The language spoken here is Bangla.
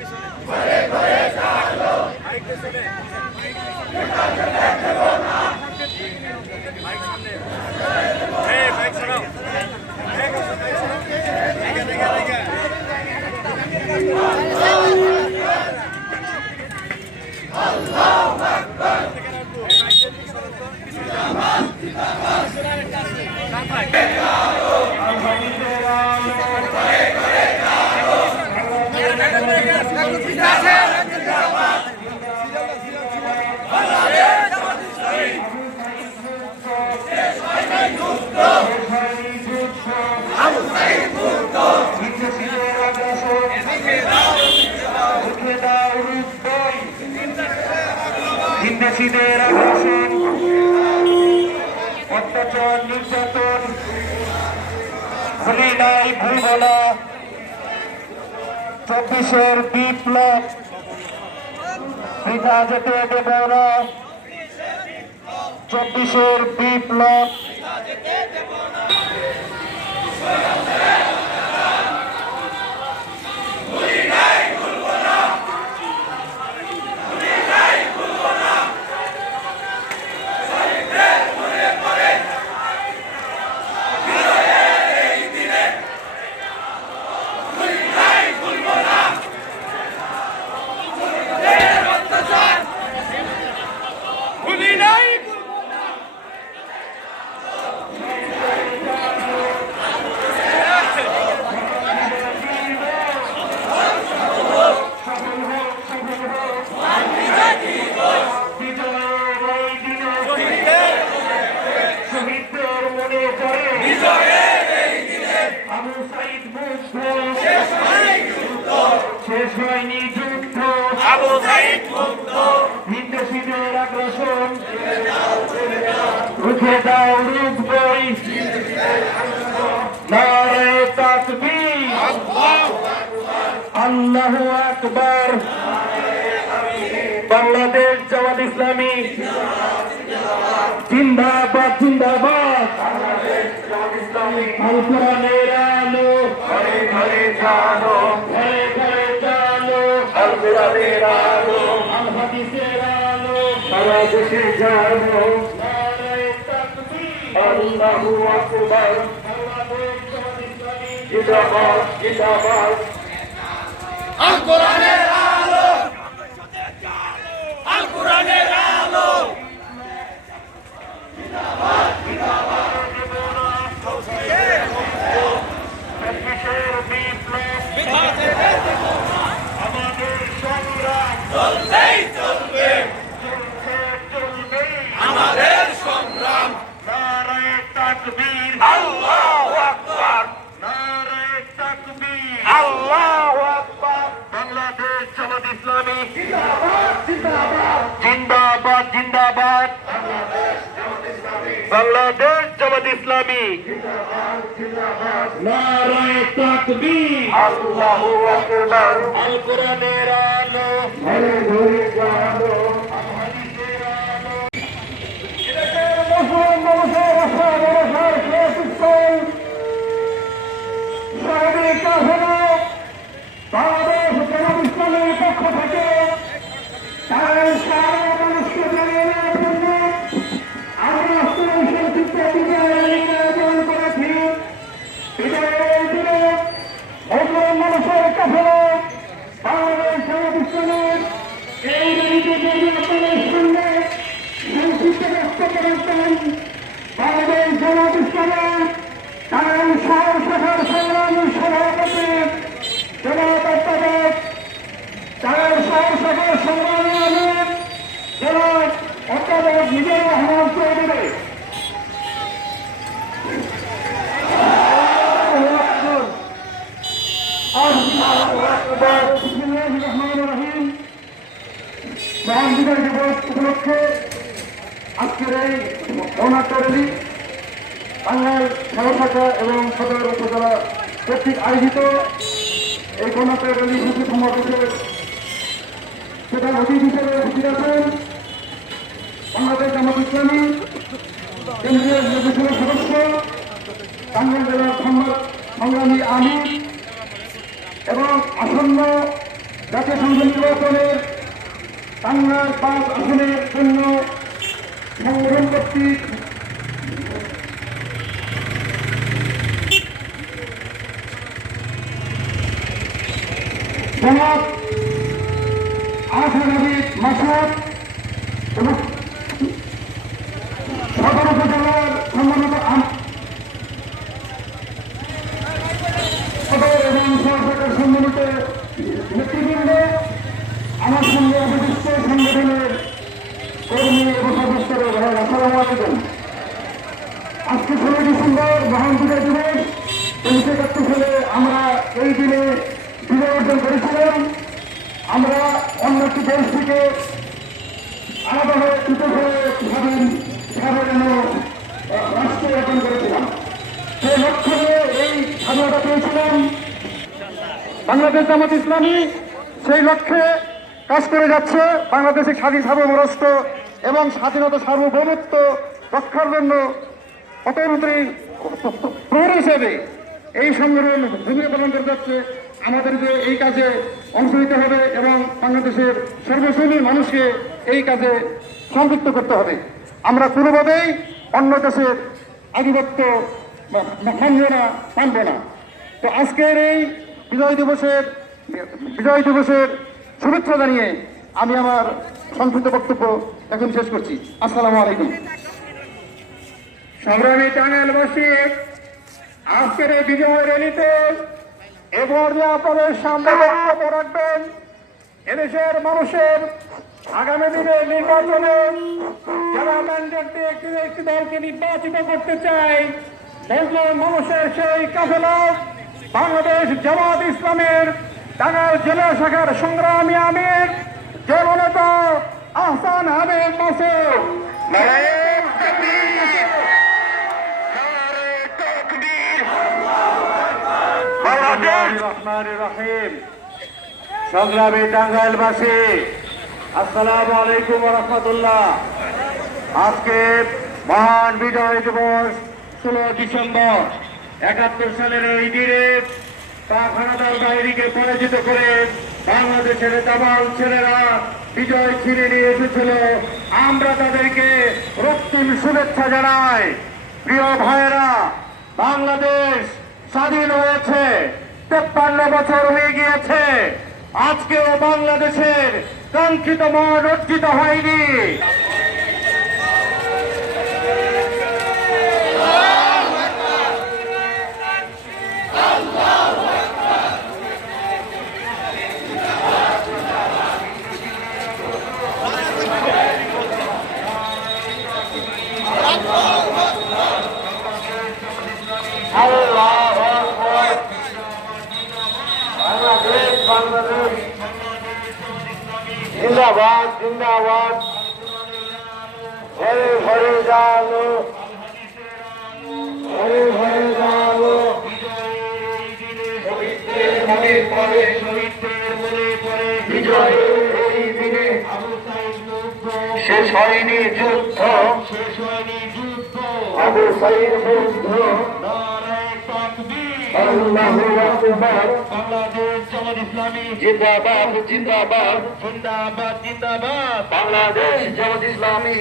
পিছনে ঘরে ঘরে কালো। বিদেশিদের আগ্রাসন অত্যাচার নির্যাতন ভুলি নাই চব্বিশের বিপ্লব বৃথা যেতে দেব চব্বিশের বিপ্লব ভুলি নাই বিজয়ের এই দিনে শহীদদের মনে পড়ে আবু সাইদ মুগ্ধ হয়নি যুদ্ধ। আবু সাইদ মুক্ত বিদেশিদের আগ্রাসন। রুখে দাও রূপ বই। নারে তাকবীর। আল্লাহ আকবার। বাংলাদেশ জামাত ইসলামী। জিন্দাবাদ জিন্দাবাদ। আল কোরআনের আলো। ঘরে ঘরে জানো কোরআনের আলো আল হাদিসের আলো সারা দেশে জানো আল্লাহু আকবার। বাংলাদেশ জামাত ইসলামী। জিন্দাবাদ জিন্দাবাদ আল কোরআনের আলো আল কোরআনের আলো চব্বিশের বিপ্লব আমাদের সংগ্রাম চলবেই চলবে আমাদের সংগ্রাম নারায়ে তাকবীর আল্লাহু আকবার নারায়ে তাকবীর আল্লাহু আকবার বাংলাদেশ জামাত ইসলামী জিন্দাবাদ জিন্দাবাদ বাংলাদেশ জামাত ইসলামী নারায়ে তাকবীর। আল্লাহু আকবার। আল কোরআনের আলো। ঘরে ঘরে জানো অনাট্য র্যালি বাংলার সদর শাখা এবং সদর উপজেলা কর্তৃক আয়োজিত এই র্যালি হুসি সমাবেশের প্রধান অতিথি হিসেবে উপস্থিত আছেন বাংলাদেশ জামাত ইসলামী কেন্দ্রীয় নির্বাচনের সদস্য টাঙ্গাইল জেলার সংগ্রামী আমির এবং আসন্ন জাতীয় সংসদ নির্বাচনের টাঙ্গার পাঁচ আসনের জন্য সংগঠন কর্তৃক জনাব আসানবী মাসুদ এবং সদর উপজেলার সম্মানিত সদর এবং সরকারের সম্মানিত নেতৃবৃন্দ আমার সঙ্গে অবশিষ্ট সংগঠনের কর্মী এবং সদস্যরা ভাই আসসালামু আলাইকুম আজকে ষোলোই ডিসেম্বর মহান বিজয় দিবস উনিশশো একাত্তর সালে আমরা এই দিনে বিজয় অর্জন করেছিলাম। আমরা অন্য একটি দেশ থেকে আলাদা হয়ে পৃথক স্বাধীন স্বাধীন রাষ্ট্র করেছিলাম। সেই লক্ষ্য নিয়ে এই স্বাধীনতা পেয়েছিলাম। বাংলাদেশ জামাত ইসলামী সেই লক্ষ্যে কাজ করে যাচ্ছে। বাংলাদেশের স্বাধীন সার্বভৌম রাষ্ট্র এবং স্বাধীনতা সার্বভৌমত্ব রক্ষার জন্য অতন্ত্রী প্রহরী হিসেবে এই সংগঠন ভূমিকা পালন করে যাচ্ছে। আমাদেরকে এই কাজে অংশ নিতে হবে এবং বাংলাদেশের সর্বশ্রেণীর মানুষকে এই কাজে সম্পৃক্ত করতে হবে। আমরা কোনোভাবেই অন্য দেশের আধিপত্য মানব না মানব না। তো আজকের এই বিজয় দিবসের বিজয় দিবসের শুভেচ্ছা জানিয়ে আমি আমার সংক্ষিপ্ত বক্তব্য এখন শেষ করছি। আসসালামু আলাইকুম। সংগ্রামী টাঙ্গাইলবাসী আজকের এই বিজয় র্যালিতে এবার যে আপনাদের সামনে বক্তব্য রাখবেন। এদেশের মানুষের আগামী দিনে নির্বাচনে যারা ম্যান্ডেট একটি একটি দলকে নির্বাচিত করতে চায় মুসলিম মানুষের সেই কাফেলা বাংলাদেশ জামাত ইসলামের টাঙ্গাইল জেলা শাখার সংগ্রামী আমির জননেতা আহসান হাবিব মাসুদ। সংগ্রামী টাঙ্গাইলবাসী, আসসালামু আলাইকুম রহমতুল্লাহ আজকে মহান বিজয় দিবস ষোলো ডিসেম্বর, একাত্তর সালের এই দিনে কারখানাদার পরাজিত করে বাংলাদেশের ছেলেরা বিজয় ছিনে নিয়ে এসেছিল। আমরা তাদেরকে রক্তিম শুভেচ্ছা জানাই। প্রিয় ভাইয়েরা, বাংলাদেশ স্বাধীন হয়েছে। তেপ্পান্ন বছর হয়ে গিয়েছে। আজকেও বাংলাদেশের কাঙ্ক্ষিত মান অর্জিত হয়নি। জিন্দাবাদ জিন্দাবাদ। ঘরে ঘরে জানো। ঘরে ঘরে জানো। শহীদদের মনে পড়ে শহীদদের মনে পড়ে বিজয়ের এই দিনে শেষ হয়নি যুদ্ধ। শেষ হয়নি যুদ্ধ। আবু সাইদ যুদ্ধ। আল্লাহু আকবার। বাংলাদেশ জামাত ইসলামী। জিন্দাবাদ জিন্দাবাদ। জিন্দাবাদ জিন্দাবাদ। বাংলাদেশ জামাত ইসলামী।